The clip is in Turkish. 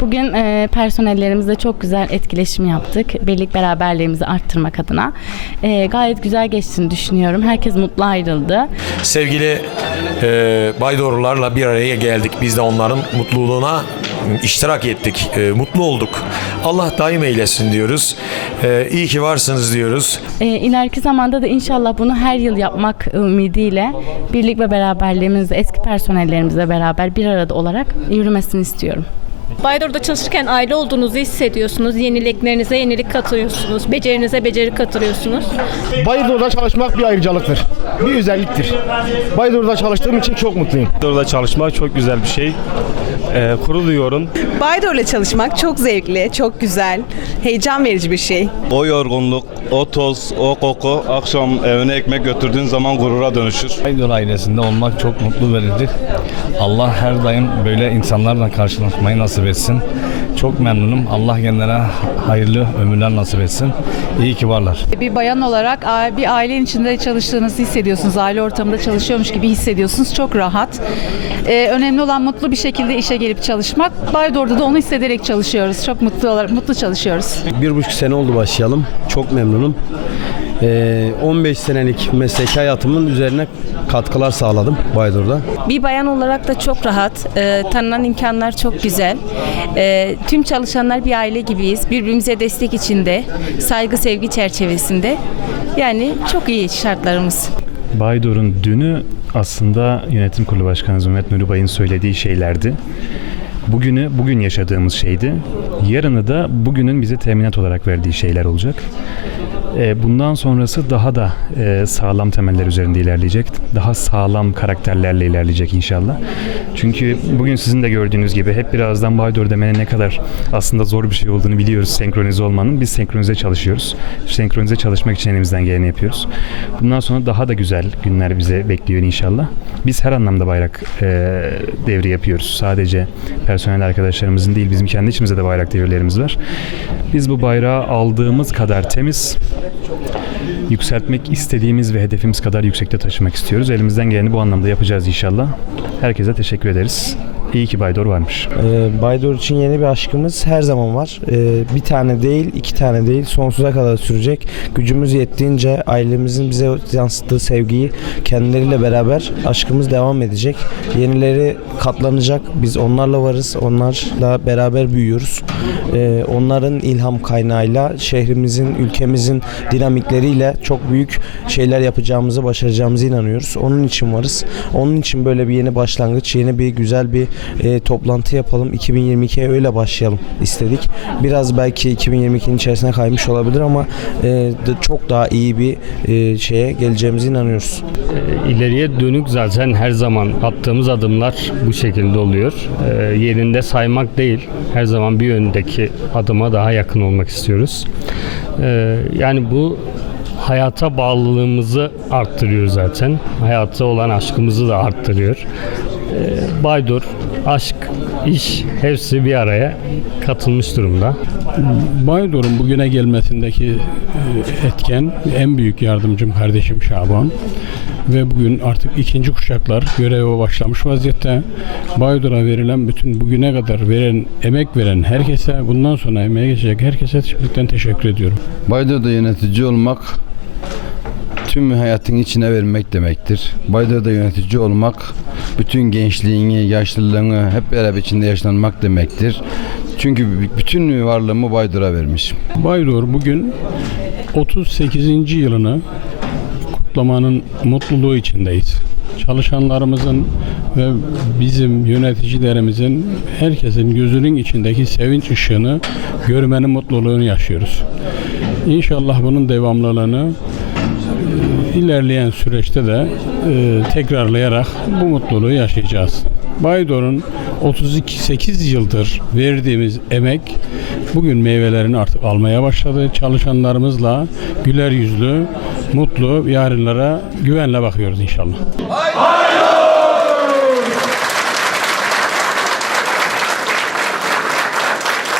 Bugün e, personellerimizle çok güzel etkileşim yaptık. Birlik beraberliğimizi arttırmak adına. E, gayet güzel geçtiğini düşünüyorum. Herkes mutlu ayrıldı. Sevgili e, Baydorularla bir araya geldik. Biz de onların mutluluğuna iştirak ettik. E, mutlu olduk. Allah daim eylesin diyoruz. E, iyi ki varsınız diyoruz. E, ileriki zamanda da inşallah bunu her yıl yapmak ümidiyle birlik ve beraberliğimizle eski personellerimizle beraber bir arada olarak yürümesini istiyorum. Baydor'da çalışırken aile olduğunuzu hissediyorsunuz. Yeniliklerinize yenilik katıyorsunuz. Becerinize beceri katıyorsunuz. Bayındır'da çalışmak bir ayrıcalıktır. Bir özelliktir. Bayındır'da çalıştığım için çok mutluyum. Orada çalışmak çok güzel bir şey. Ee, gurur duyuyorum. Baydor'la çalışmak çok zevkli, çok güzel, heyecan verici bir şey. O yorgunluk, o toz, o koku akşam evine ekmek götürdüğün zaman gurura dönüşür. Aydın ailesinde olmak çok mutlu verici. Allah her daim böyle insanlarla karşılaşmayı nasip etsin. Çok memnunum. Allah kendilerine hayırlı ömürler nasip etsin. İyi ki varlar. Bir bayan olarak bir ailenin içinde çalıştığınızı hissediyorsunuz. Aile ortamında çalışıyormuş gibi hissediyorsunuz. Çok rahat. Ee, önemli olan mutlu bir şekilde işe gelip çalışmak. Baydor'da da onu hissederek çalışıyoruz. Çok mutlu olarak mutlu çalışıyoruz. Bir buçuk sene oldu başlayalım. Çok memnunum. Ee, 15 senelik mesleki hayatımın üzerine katkılar sağladım Baydur'da. Bir bayan olarak da çok rahat. Ee, tanınan imkanlar çok güzel. Ee, tüm çalışanlar bir aile gibiyiz. Birbirimize destek içinde, saygı sevgi çerçevesinde. Yani çok iyi şartlarımız. Baydor'un dünü aslında yönetim kurulu başkanı Zümrüt Nuri Bay'ın söylediği şeylerdi. Bugünü bugün yaşadığımız şeydi. Yarını da bugünün bize teminat olarak verdiği şeyler olacak. E, Bundan sonrası daha da e, sağlam temeller üzerinde ilerleyecek. Daha sağlam karakterlerle ilerleyecek inşallah. Çünkü bugün sizin de gördüğünüz gibi hep birazdan Baydor demenin ne kadar aslında zor bir şey olduğunu biliyoruz senkronize olmanın. Biz senkronize çalışıyoruz. Senkronize çalışmak için elimizden geleni yapıyoruz. Bundan sonra daha da güzel günler bize bekliyor inşallah. Biz her anlamda bayrak e, devri yapıyoruz. Sadece personel arkadaşlarımızın değil bizim kendi içimizde de bayrak devirlerimiz var. Biz bu bayrağı aldığımız kadar temiz, yükseltmek istediğimiz ve hedefimiz kadar yüksekte taşımak istiyoruz. Elimizden geleni bu anlamda yapacağız inşallah. Herkese teşekkür ederiz. İyi ki Baydor varmış. Ee, Baydor için yeni bir aşkımız her zaman var. Ee, bir tane değil, iki tane değil, sonsuza kadar sürecek. Gücümüz yettiğince ailemizin bize yansıttığı sevgiyi kendileriyle beraber aşkımız devam edecek. Yenileri katlanacak. Biz onlarla varız. Onlarla beraber büyüyoruz. Ee, onların ilham kaynağıyla şehrimizin, ülkemizin dinamikleriyle çok büyük şeyler yapacağımızı, başaracağımıza inanıyoruz. Onun için varız. Onun için böyle bir yeni başlangıç, yeni bir güzel bir e, toplantı yapalım. 2022'ye öyle başlayalım istedik. Biraz belki 2022'nin içerisine kaymış olabilir ama e, de- çok daha iyi bir e, şeye geleceğimize inanıyoruz. İleriye dönük zaten her zaman attığımız adımlar bu şekilde oluyor. Ee, yerinde saymak değil, her zaman bir öndeki adıma daha yakın olmak istiyoruz. Ee, yani bu hayata bağlılığımızı arttırıyor zaten. Hayata olan aşkımızı da arttırıyor. Ee, Baydur, aşk, iş hepsi bir araya katılmış durumda. Baydor'un bugüne gelmesindeki e, etken en büyük yardımcım kardeşim Şaban. Ve bugün artık ikinci kuşaklar göreve başlamış vaziyette. Baydor'a verilen bütün bugüne kadar veren, emek veren herkese, bundan sonra emeğe geçecek herkese şimdiden teşekkür ediyorum. Baydor'da yönetici olmak tüm hayatın içine vermek demektir. Baydor'da yönetici olmak bütün gençliğini, yaşlılığını hep beraber içinde yaşlanmak demektir. Çünkü bütün varlığımı Baydor'a vermişim. Baydor bugün 38. yılını kutlamanın mutluluğu içindeyiz. Çalışanlarımızın ve bizim yöneticilerimizin herkesin gözünün içindeki sevinç ışığını görmenin mutluluğunu yaşıyoruz. İnşallah bunun devamlılığını ilerleyen süreçte de e, tekrarlayarak bu mutluluğu yaşayacağız. Baydor'un 38 yıldır verdiğimiz emek bugün meyvelerini artık almaya başladı. Çalışanlarımızla güler yüzlü, mutlu yarınlara güvenle bakıyoruz inşallah.